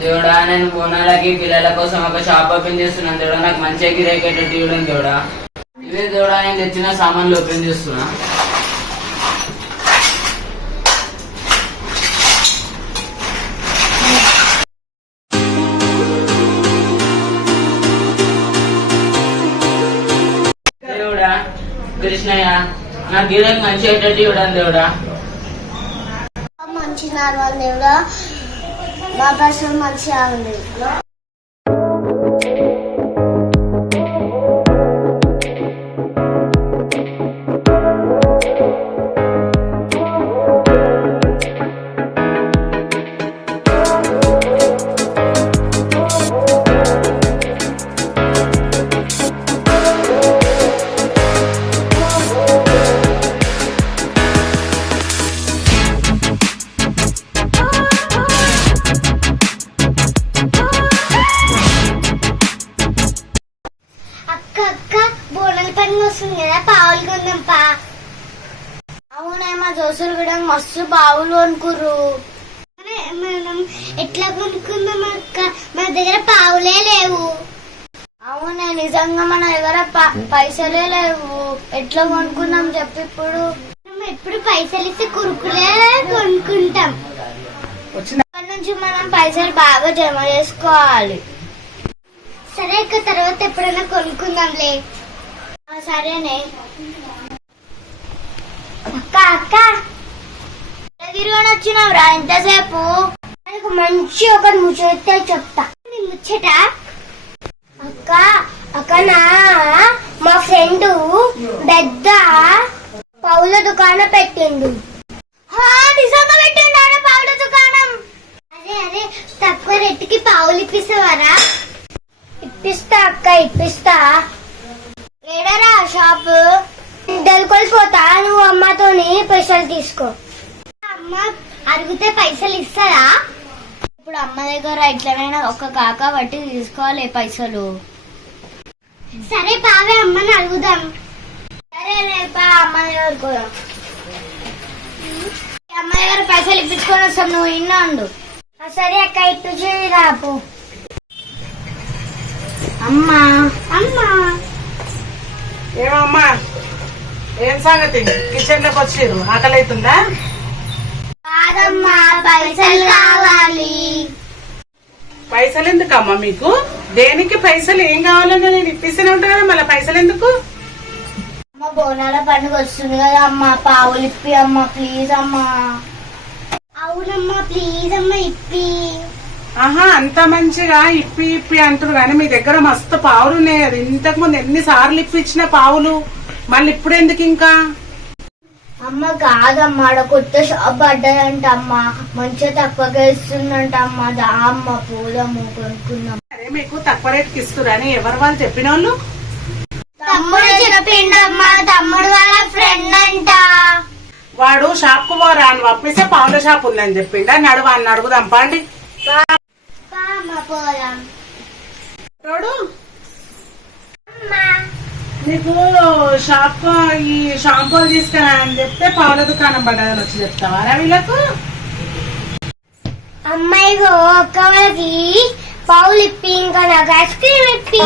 దేవుడా, నేను బోనాలకి పిల్లల కోసం ఒక షాప్ ఓపెన్ చేస్తున్నాను దేవుడా. నాకు మంచిగా గిరాకీ ఇవ్వడం దేవుడా. ఇదే దేవుడా, నేను తెచ్చిన సామాన్లు ఓపెన్ చేస్తున్నా. దేవుడా, కృష్ణయ్య, నా గిరాకీ మంచిగా ఇవ్వడం దేవుడా. మంచి నార్మల్ దేవుడా, మా పైసలు మంచిగా ఉంది. బోనాల పండుగ వస్తుంది కదా, పావులు కొందాంపా. అవునేమో దోశలు కూడా మస్తు బావులు అనుకుర్రు. మనం ఎట్లా కొనుక్కుందాం అక్క? మన దగ్గర పావులే లేవు. అవునే, నిజంగా మన దగ్గర పైసలే లేవు. ఎట్లా కొనుక్కుందాం చెప్పు. ఎప్పుడు పైసలు ఇస్తే కురుకులే కొనుక్కుంటాం. అక్కడి నుంచి మనం పైసలు బాగా జమ చేసుకోవాలి. సరే అక్క, తర్వాత ఎప్పుడైనా కొనుక్కుందాంలే. సరేనే అక్క. అక్క తిరుగుని వచ్చినావురా, ఎంతసేపు? నాకు మంచి ఒక ముచ్చట చెప్తా. ముచ్చట అక్క. అక్కనా మా ఫ్రెండ్ పెద్ద పౌల దుకాణం పెట్టిండు. నిజంగా పెట్టిండు పౌల దుకాణం? అదే తక్కువ రేటుకి పావులు ఇప్పిస్తావారా? ఇప్పిస్తా అక్క, ఇప్పిస్తా. ఏడరా షాప్? దొరికొలిపోతా, నువ్వు అమ్మతోని పైసలు తీసుకో. అమ్మ అడిగితే పైసలు ఇస్తారా? ఇప్పుడు అమ్మ దగ్గర ఎట్లనైనా ఒక కాక బట్టి తీసుకోవాలి పైసలు. సరే పావే, అమ్మని అడుగుదాం. సరే రేపా అమ్మ దగ్గరకు పోదాం. అమ్మ దగ్గర పైసలు ఇప్పించుకొని వస్తాం, నువ్వు ఇన్నా ఉండు. సరే అక్క, ఇప్పించి రాపు. అమ్మా అమ్మా. ఏమమ్మా, ఏం సంగతి? కిచెన్ లోకి వచ్చిర్రు, ఆకలి అవుతుందా? కాదమ్మా, పైసలు కావాలి. పైసలు ఎందుకమ్మా మీకు? దేనికి పైసలు? ఏం కావాలన్నా నేను ఇప్పిస్తూనే ఉంటా కదా, మళ్ళీ పైసలు ఎందుకు? అమ్మ బోనాల పండుగ వస్తుంది కదా అమ్మా, పావులు ఇప్పి అమ్మా ప్లీజ్ అమ్మా. అవునమ్మా ప్లీజ్ అమ్మా ఇప్పి. ఆహా, అంత మంచిగా ఇప్పి ఇప్పి అంటారు కానీ మీ దగ్గర మస్తు పావులు ఉన్నాయి కదా. ఇంతకు ముందు ఎన్నిసార్లు ఇప్పించిన పావులు, మళ్ళీ ఇప్పుడు ఎందుకు ఇంకా? అమ్మ కాదమ్మా, ఆడ కొత్త షాప్ పడ్డదంట అమ్మా, మంచిగా తక్కువగా ఇస్తుందంట అమ్మా. దా అమ్మ పోదాము, కొనుక్కుందాం. అరే, మీకు తక్కువ రేటుకి ఇస్తురని ఎవరు వాళ్ళు చెప్పిన వాళ్ళు? తమ్ముడు చెప్పిండమ్మా, తమ్ముడు వాళ్ళ ఫ్రెండ్ అంట. వాడు షాప్ కు పోరా అని పంపిస్తే పావుల షాప్ ఉందని చెప్పిండా. నడువా అని అడుగుదాం పండి. నీకు షాప్ ఈ షాంపూలు తీసుకురా అని చెప్తే పావుల దుకాణం పడ్డదని వచ్చి చెప్తావారా వీళ్ళకు? అమ్మాయి ఒక్క వాళ్ళకి పావులు ఇప్పి, ఇంకా నాకు ఐస్ క్రీమ్ ఇప్పి.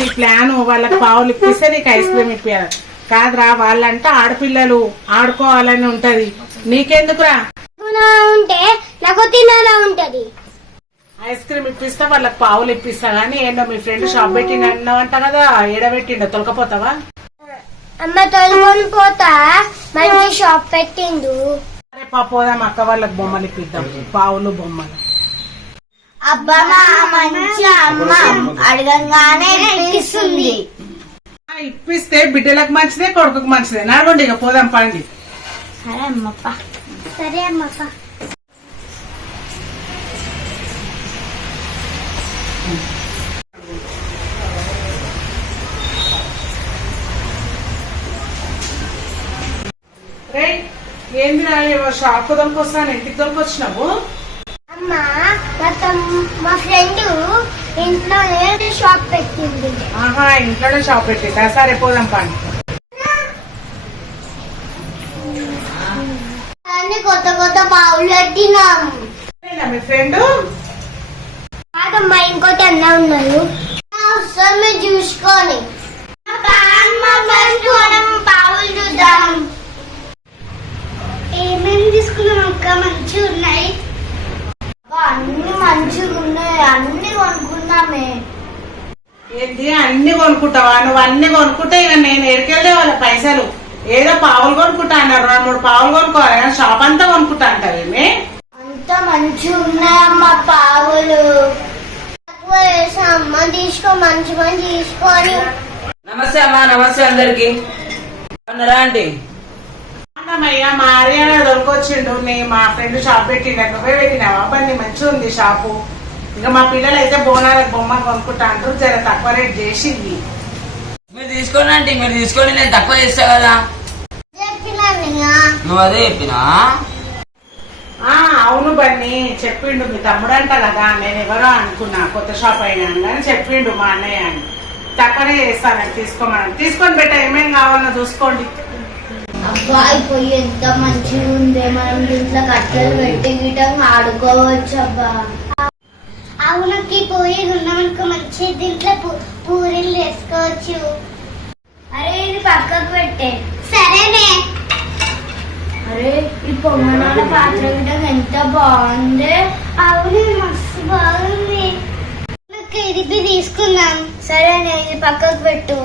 నీ ప్లాన్ వాళ్ళకి పావులు ఇప్పిస్తే నీకు ఐస్ క్రీమ్ ఇప్పియాలి కాదురా. వాళ్ళంటే ఆడపిల్లలు ఆడుకోవాలని ఉంటది, నీకెందుకురా? ఉంటే నాకు తినాలా ఉంటది. ఐస్ క్రీమ్ ఇప్పిస్తా, వాళ్ళకి పావులు ఇప్పిస్తా. గానీ ఏంటో మీ ఫ్రెండ్ షాప్ పెట్టిండన్నావంట కదా, ఏడబెట్టిండో తొలకపోతావా? అమ్మ తొలుకొని పోతా, మంచి షాప్ పెట్టిండు. అరే పోదాం, అక్క వాళ్ళకి బొమ్మలు ఇప్పిద్దాం, పావులు బొమ్మలు. అబ్బా మంచి అమ్మ అడగంగానే ఇప్పిస్తుంది. ఇప్పిస్తే బిడ్డలకు మంచిదే, కొడుకుకు మంచిదే. నడవండి ఇక పోదాం పండి. సరే అమ్మప్ప. సరే అమ్మప్ప. ఏందిరా షాప్ దొరికొస్తాను, ఇంటికి దొరికొచ్చినావు? అమ్మా మా ఫ్రెండ్ ఇంట్లోనే షాప్ పెట్టింది. ఆహా, ఇంట్లోనే షాప్ పెట్టిందా? సరే పోదాం పండి. కొత్త కొత్త పావులు పెట్టినాం. మీ ఫ్రెండ్ ఇంకోటి అన్న ఉన్నారు అవసరమే చూసుకొని పావులు చూద్దాం. ఏమేమి తీసుకున్నాం అక్క? మంచిగా ఉన్నాయి, అన్ని మంచిగా ఉన్నాయి, అన్ని కొనుక్కున్నామే. ఏంటి అన్ని కొనుక్కుంటావా? నువ్వు అన్ని కొనుక్కుంటే ఇక నేను ఎరికెళ్ళే వాళ్ళ పైసలు. ఏదో పావులు కొనుక్కుంటా అన్నారు, 2-3 పావులు కొనుక్కోవాలి కానీ షాప్ అంతా కొనుక్కుంటా అంటావేమి? అంత మంచిగా ఉన్నాయమ్మా పావులు. అమ్మ తీసుకో, మంచి మంచి తీసుకొని. నమస్తే అమ్మా, నమస్తే అందరికి. అన్నారా ఆంటీ? అన్నమయ్య మా ఆర్యాన దొరికొచ్చిండు. మా ఫ్రెండ్ షాప్ పెట్టిండు, నువ్వే పెట్టినావా? బండి మంచిగా ఉంది షాపు. ఇంకా మా పిల్లలు అయితే బోనాలకు బొమ్మలు కొనుక్కుంటా అంటారు, జర తక్కువ రేట్ చేసింది. మీరు తీసుకోండి ఆంటీ, మీరు తీసుకోండి, నేను తక్కువ చేస్తా కదా. నువ్వు అదే చెప్పినా? అవును బన్నీ చెప్పిండు, మీ తమ్ముడు అంట కదా. నేను ఎవరో అనుకున్నా, కొత్త షాప్ అయినాను కానీ చెప్పిండు మా అన్నయ్య అని. తక్కువనే చేస్తాను, తీసుకోమని. తీసుకొని పెట్టా, ఏమేమి కావాలో చూసుకోండి. అబ్బాయి పొయ్యి ఎంత మంచిగా ఉంది, మనం ఇంట్లో కట్టెలు పెట్టి గిటం ఆడుకోవచ్చు. అబ్బా అవునకి పొయ్యి ఉన్నామనుకో, మంచి దీంట్లో పూరీలు వేసుకోవచ్చు. అరే ఇది పక్కకు పెట్టే. సరేనే. అరే ఈ పొంగనాల పాత్ర గిటం ఎంత బాగుంది. అవును మస్తు బాగుంది. ఇది తీసుకున్నాం. సరేనే, ఇది పక్కకు పెట్టు.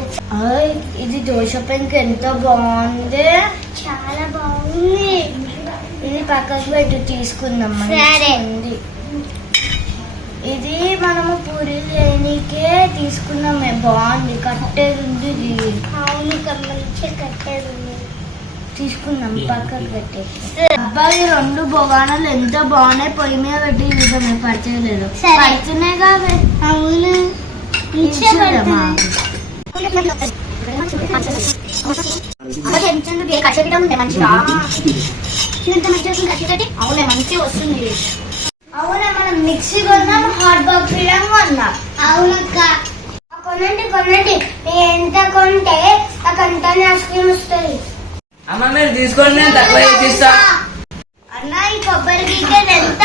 ఇది దోశ పెంక ఎంత బాగుంది, చాలా బాగుంది. ఇది పక్కకు పెట్టు, తీసుకుందాం. ఉంది ఇది మనము పూరీలు చేయడానికే తీసుకున్నామే, బాగుంది. కట్టేది ఉంది ఇది. అవును మంచిగా కట్టేది ఉంది, తీసుకుందాం. పక్కకు పెట్టేసి. అబ్బాయి 2 బొగానాలు ఎంత బాగున్నాయి, పొయ్యి మీద పెట్టి చూద్దాం. పడిచేయలేదు, పడుతున్నాయి కావే. అవును అవునే మంచిగా వస్తుంది. అవునా మనం మిక్సీ కొన్నాం, హాట్ బాక్స్ కొన్నాం. అవునక్క కొనండి. ఎంత కొంటే ఆ కంటాన్ని ఐస్ క్రీమ్ వస్తుంది. అమ్మ మీరు తీసుకోండి, నేను తక్కువ చేసిస్తా. అన్న ఈ కొబ్బరి గీత ఎంత?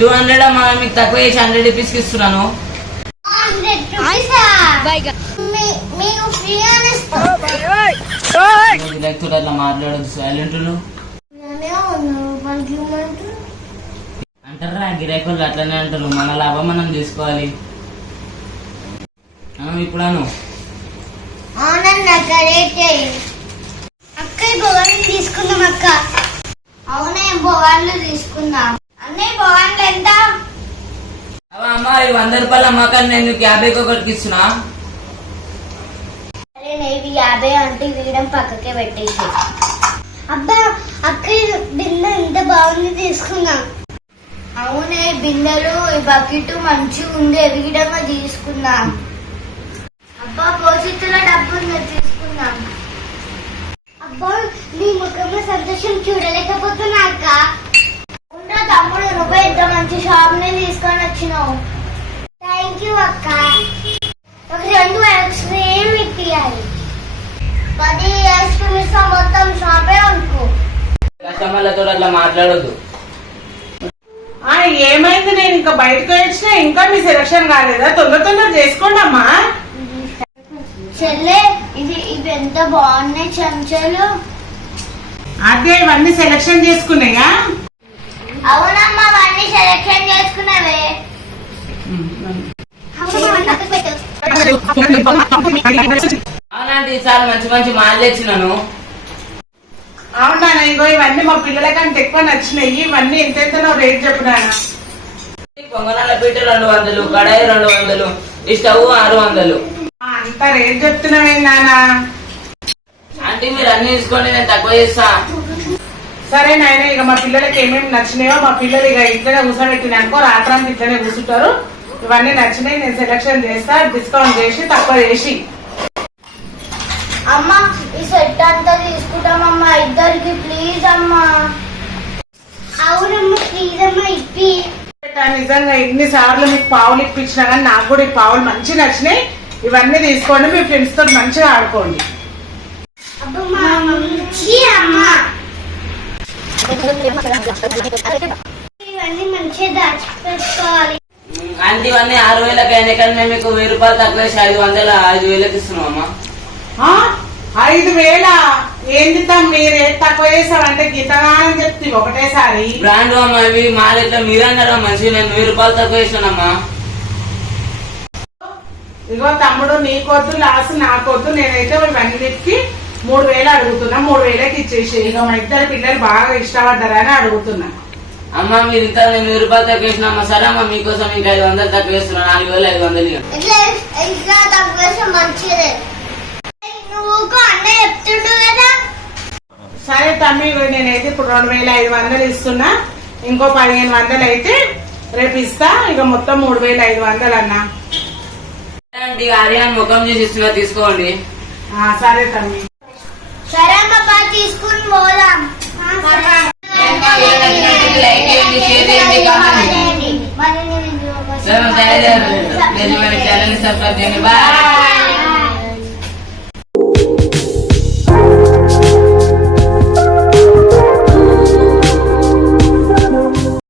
200 అమ్మా, మీకు తక్కువ చేసి 100 రూపీస్కి ఇస్తున్నాను. అట్లా మాట్లాడదు, సైలెంట్ అంటారా గిరాకులు, అట్లనే అంటారు. మన లాభం మనం తీసుకోవాలి. ఇప్పుడు అవునన్నా కరెక్టే. అక్క బొగాన్లు తీసుకుందాం అక్క. అవునే బొగాన్లు తీసుకుందాం. అన్నయ్య బొగాన్లు ఎంత? అమ్మా ఇవి 100 రూపాయలు అమ్మా, కానీ నేను 50కి ఒకటికి ఇస్తున్నా. అరే ఇవి 50 అంటే వీడం పక్కకే పెట్టేసి. అబ్బా అక్క బిందె ఎంత బాగుంది, తీసుకుందాం. అవునే బిందెలు, ఈ బకెట్ మంచిగా ఉంది, వీడంగా తీసుకుందాం. అబ్బా భవిష్యత్తులో డబ్బు ఉంది, తీసుకుందాం. అబ్బా నీ ముఖంలో సంతోషం చూడలేకపోతున్నా అక్క. ఉన్న తమ్ముడు నువ్వు ఎంత మంచి షాప్ ని తీసుకొని వచ్చినావు. థ్యాంక్ యూ అక్క. ఒక 2 ఐస్ క్రీమ్ ఇప్పియాలి. 10 ఐస్ క్రీమ్ ఇస్తా, మొత్తం షాపే అనుకో. కస్టమర్లతో అట్లా మాట్లాడొద్దు. ఏమైంది? నేను ఇంకా బయటకు వచ్చినా, ఇంకా మీ సెలక్షన్ కాలేదా? తొందర చేసుకోండి అమ్మా. చెల్లె ఇవి ఎంత బాగున్నాయి చెంచాలు. అదే ఇవన్నీ సెలక్షన్ చేసుకున్నాయా? అవునమ్మా అవన్నీ సెలక్షన్ చేసుకున్నావే. అవునండి, ఈసారి మంచి మంచి మాల్ తెచ్చినాను. అవునా? ఇగో ఇవన్నీ మా పిల్లలకంటే ఎక్కువ నచ్చినాయి. ఇవన్నీ ఎంతెంతనో రేట్ చెప్పునా? పొంగనాల పీట 200, కడాయి 200, ఈ స్టవ్ 600. అంత రేట్ చెప్తున్నావే నాన్న? ఆంటీ మీరు అన్ని తీసుకోండి, నేను తక్కువ చేస్తా. సరే నాయన, ఇక మా పిల్లలకి ఏమేమి నచ్చినాయో, మా పిల్లలు ఇక ఇంట్లోనే కూర్చోబెట్టిన అనుకో, రాత్రాంతి ఇట్లనే కూర్చుంటారు. ఇవన్నీ నచ్చినాయి, నేను సెలక్షన్ చేస్తా, డిస్కౌంట్ చేసి తక్కువ చేసి. అమ్మా ఈ సెట్ అంతా తీసుకుంటామమ్మా, ఇద్దరికి ప్లీజ్ అమ్మా. అవునమ్మా ప్లీజ్ అమ్మా ఇప్పి. నిజంగా ఇన్నిసార్లు మీకు పావులు ఇప్పించినా కానీ నాకు కూడా ఈ పావులు మంచి నచ్చినాయి. ఇవన్నీ తీసుకోండి, మీ ఫ్రెండ్స్ తో మంచిగా ఆడుకోండి. ఇవన్నీ మంచిగా దాచిపెట్టుకోవాలి. అంటే ఇవన్నీ 6,000కి అయినా కానీ మేము మీకు 1000 రూపాయలు తక్కువ వేసి 5,000కి ఇస్తున్నామమ్మా. 5,000 ఏంది తమ్మి రేట్ తక్కువ చేసావంటే గీతగా అని చెప్తే ఒకటేసారి. బ్రాండ్ అమ్మా ఇవి మాలెట్లా మీరన్నారా మంచిగా, నేను 1000 రూపాయలు తక్కువ వేసానమ్మా. ఇగో తమ్ముడు నీకొద్దు లాస్ నాకొద్దు, నేనైతే ఇవన్నిటికి 3,000 అడుగుతున్నా. 3,000కి ఇచ్చేసి ఇక మా ఇద్దరు పిల్లలు బాగా ఇష్టపడ్డారని అడుగుతున్నా. అమ్మా మీరు ఇంత నేను 1000 రూపాయలు తక్కువ వేసినమ్మా. సరే అమ్మా మీకోసం ఇంకా 500 తక్కువ వేస్తున్నా. 4,500 ఇట్లా తక్కువ మంచిదే. నువ్వు అన్న చెప్తుండు కదా. సరే తమ్మి నేనైతే ఇప్పుడు 2,500 ఇస్తున్నా. ఇంకో 1,500 అయితే రేపు ఇస్తా. ఇక మొత్తం 3,500 అన్నా. ఆర్యాన్ ముఖం చూసి ఇస్తున్నా, తీసుకోండి. సరే తమ్మి. సరే అమ్మా తీసుకుని పోదాం. లైక్ చేయండి, షేర్ చేయండి, కామెంట్ చేయండి. ఛానల్ సబ్స్క్రైబ్ చేయండి. బాయ్.